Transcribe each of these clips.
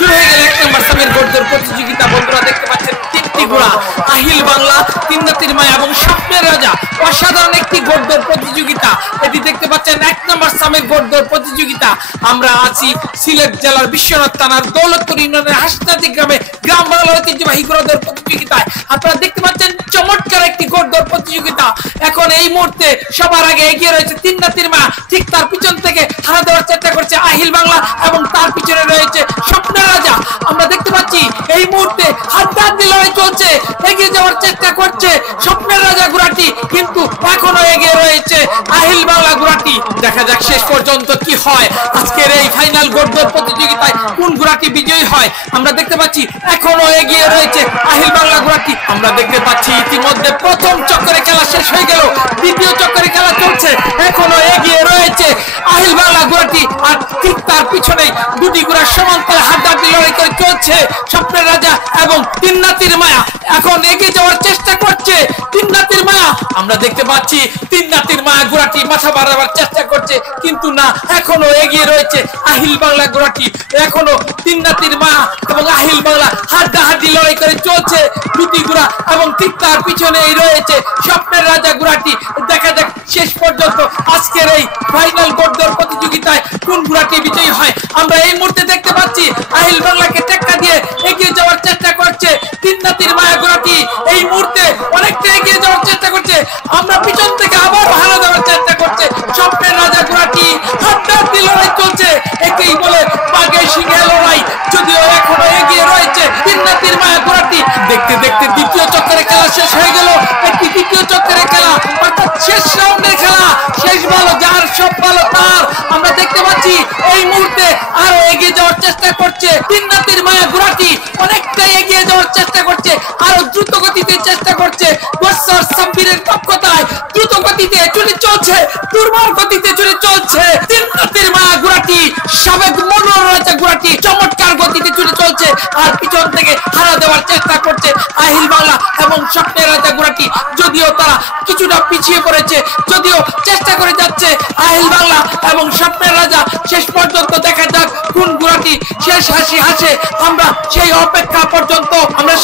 শুরু হয়ে গেল 1 নম্বর সামের ঘোড়দৌড় প্রতিযোগিতা। বন্ধুরা দেখতে পাচ্ছেন তিনটি ঘোড়া, আহিল বাংলা, তিন দাঁতের মায়া এবং স্বপ্নের রাজা। অসাধারণ একটি ঘোড়দৌড় প্রতিযোগিতা। এটি দেখতে পাচ্ছেন 1 নম্বর সামের ঘোড়দৌড় প্রতিযোগিতা। আমরা আছি সিলেট জেলার বিশ্বনাথ থানার দৌলতপুর ইউনিয়নের হাসনাতি গ্রামে গ্রাম বাংলার ঐতিহ্যবাহী ঘোড়দৌড় প্রতিযোগিতায়। আপনারা দেখতে পাচ্ছেন চমৎকার একটি ঘোড়দৌড় প্রতিযোগিতা। এখন এই মুহূর্তে সবার আগে এগিয়ে রয়েছে তিন দাঁতের মা, ঠিক তার পিছন থেকে হারা দেওয়ার চেষ্টা করছে আহিল বাংলা এবং তার পিছনে রয়েছে স্বপ্নের রাজা। আমরা দেখতে পাচ্ছি এই মুহূর্তে হাড্ডাহাড্ডি লড়াই চলছে, এগিয়ে যাওয়ার চেষ্টা করছে স্বপ্নের রাজা ঘোড়াটি, কিন্তু এখনো এগিয়ে রয়েছে আহিল বাংলা ঘোড়াটি। দেখা যাক শেষ পর্যন্ত কি হয় আজকের এই ফাইনাল ঘোড়দৌড় প্রতিযোগিতায়, কোন ঘোড়াটি বিজয়ী হয়। আমরা দেখতে পাচ্ছি এখনো এগিয়ে রয়েছে আহিল বাংলা ঘোড়াটি। আমরা দেখতে পাচ্ছি ইতিমধ্যে প্রথম চক্করে খেলা শেষ হয়ে গেল, দ্বিতীয় চক্করে খেলা চলছে, এখনো এগিয়ে রয়েছে আহিল বাংলা ঘোড়াটি। আর ঠিক তার পিছনে দুটি ঘোড়া সমান্তরালে হাড্ডাহাড্ডি লড়াই করে চলছে স্বপ্নের রাজা এবং তিন নাতির মায়া। এখন এগিয়ে যাওয়ার চেষ্টা করছে তিন নাতির মায়া। আমরা দেখতে পাচ্ছি তিন নাতির মায়া ঘোড়াটি মাথা বাড়াবার চেষ্টা করছে, কিন্তু না, এখনো এগিয়ে রয়েছে আহিল বাংলা ঘোড়াটি। এখনো তিন নাতির মায়া এবং আহিল বাংলা হাড্ডাহাড্ডি লড়াই করে চলছে দুটি ঘোড়া এবং ঠিক তার পিছনেই রয়েছে স্বপ্নের রাজা ঘোড়াটি। দেখা যাক শেষ পর্যন্ত আজকের এই ফাইনাল ঘোড়দৌড় প্রতিযোগিতায় কোন ঘোড়াটি বিজয়ী হয়। আমরা এই মুহূর্তে দেখতে পাচ্ছি আহিল বাংলাকে টেক্কা দিয়ে এগিয়ে যাওয়ার চেষ্টা করছে তিন নাতির মায়া ঘোড়াটি। এই মুহূর্তে অনেকটা এগিয়ে যাওয়ার চেষ্টা করছে, আমরা পিছন থেকে আবার হারা দেওয়ার চেষ্টা করছে স্বপ্নের রাজা ঘোড়াটি। হাড্ডাহাড্ডি লড়াই চলছে, একেই বলে বাঘের সিংহে লড়াই, যদিও এখনো এগিয়ে রয়েছে তিন নাতির মায়া ঘোড়াটি। দেখতে দেখতে দ্বিতীয় চক্করে খেলা শেষ হয়ে গেল। একটি দ্বিতীয় চক্করে খেলা, অর্থাৎ শেষ রাউন্ডের খেলা। শেষ ভালো যার, সব ভালো তার। আমরা দেখতে পাচ্ছি এই মুহূর্তে আরো এগিয়ে যাওয়ার চেষ্টা করছে তিন নাতির মায়া ঘোড়াটি, অনেকটাই এগিয়ে যাওয়ার চেষ্টা করছে, আরো দ্রুত গতিতে চেষ্টা করছে। বর্ষার সাব্বিরের পক্ষতায় দ্রুত গতিতে চলে চলছে, দুর্বার গতিতে চলে চলছে তিন নাতির মায়া ঘোড়াটি। সাবেক মনোহর রাজা ঘোড়াটি চমৎকার গতিতে চলে চলছে, আর পিছন থেকে হারা দেওয়ার চেষ্টা করছে আহিল বাংলা এবং স্বপ্নের রাজা ঘোড়াটি। যদিও তারা কিছুটা পিছিয়ে পড়েছে, যদিও চেষ্টা করে যাচ্ছে আহিল বাংলা এবং স্বপ্নের রাজা। শেষ পর্যন্ত দেখা যাক কোন ঘোড়াটি শেষ হাসি হাসে। আমরা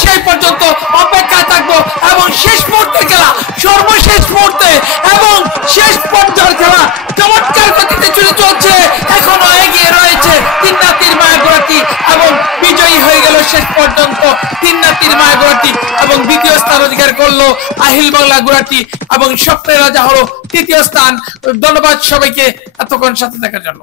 সেই পর্যন্ত অপেক্ষায় থাকবো এবং শেষ মুহূর্তে খেলা, সর্বশেষ মুহূর্তে এবং শেষ পর্যায়ের খেলা চমৎকার গতিতে চলে চলছে। এখনো এগিয়ে রয়েছে তিন নাতির মায়া ঘোড়াটি এবং বিজয়ী হয়ে গেল শেষ পর্যন্ত তিন নাতির মায়া ঘোড়াটি এবং দ্বিতীয় স্থান অধিকার করলো আহিল বাংলা ঘোড়াটি এবং স্বপ্নের রাজা হলো তৃতীয় স্থান। ধন্যবাদ সবাইকে এতক্ষণ সাথে থাকার জন্য।